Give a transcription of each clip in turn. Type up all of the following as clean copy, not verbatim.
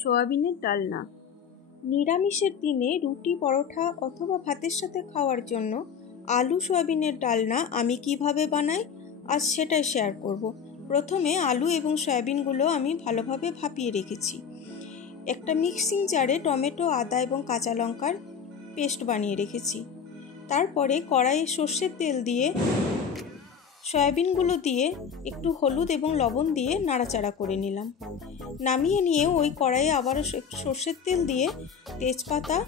সোয়াবিনের ডালনা। নিরামিষের দিনে রুটি, পরোটা অথবা ভাতের সাথে খাওয়ার জন্য আলু সয়াবিনের ডালনা আমি কিভাবে বানাই আজ সেটাই শেয়ার করব। প্রথমে আলু এবং সয়াবিনগুলো আমি ভালোভাবে ভাপিয়ে রেখেছি। একটা মিক্সিং জারে টমেটো, আদা এবং কাঁচা লঙ্কার পেস্ট বানিয়ে রেখেছি। তারপরে কড়াইয়ে সর্ষের তেল দিয়ে সয়াবিনগুলো দিয়ে একটু হলুদ এবং লবণ দিয়ে নাড়াচাড়া করে নিলাম। নামিয়ে নিয়ে ওই কড়াইয়ে আবারও একটু সর্ষের তেল দিয়ে তেজপাতা,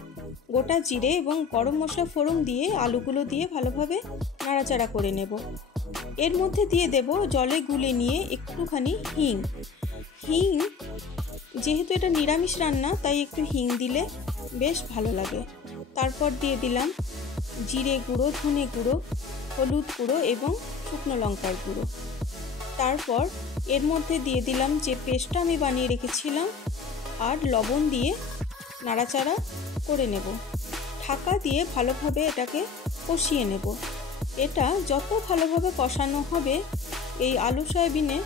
গোটা জিরে এবং গরম মশলা ফোড়ন দিয়ে আলুগুলো দিয়ে ভালোভাবে নাড়াচাড়া করে নেব। এর মধ্যে দিয়ে দেব জলে গুলে নিয়ে একটুখানি হিং। যেহেতু এটা নিরামিষ রান্না তাই একটু হিং দিলে বেশ ভালো লাগে। তারপর দিয়ে দিলাম জিরে গুঁড়ো, ধনে গুঁড়ো, হলুদ গুঁড়ো এবং শুকনো লঙ্কার গুঁড়ো। তারপর এর মধ্যে দিয়ে দিলাম যে পেস্টটা আমি বানিয়ে রেখেছিলাম আর লবণ দিয়ে নাড়াচাড়া করে নেব। ঢাকা দিয়ে ভালোভাবে এটাকে কষিয়ে নেব। এটা যত ভালোভাবে কষানো হবে এই আলু সয়াবিনে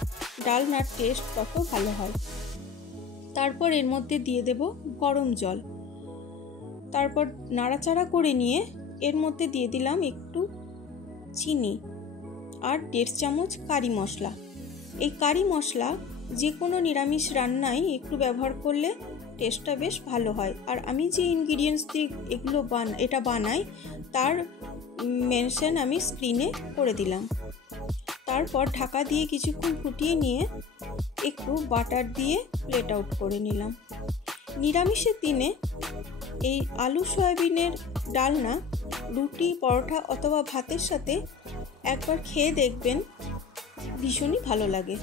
ডালনার টেস্ট তত ভালো হয়। তারপর এর মধ্যে দিয়ে দেব গরম জল। তারপর নাড়াচাড়া করে নিয়ে এর মধ্যে দিয়ে দিলাম একটু চিনি আর 1.5 চামচ কারি মশলা। এই কারি মশলা যে কোনো নিরামিষ রান্নায় একটু ব্যবহার করলে টেস্টটা বেশ ভালো হয়। আর আমি যে ইনগ্রিডিয়েন্টস দিয়ে এটা বানাই তার মেনশন আমি স্ক্রিনে করে দিলাম। তারপর ঢাকা দিয়ে কিছুক্ষণ ফুটিয়ে নিয়ে একটু বাটার দিয়ে প্লেট আউট করে নিলাম। নিরামিষের দিনে এই আলু সয়াবিনের ডালনা রুটি, পরোটা অথবা ভাতের সাথে একবার খেয়ে দেখবেন, ভীষণই ভালো লাগে।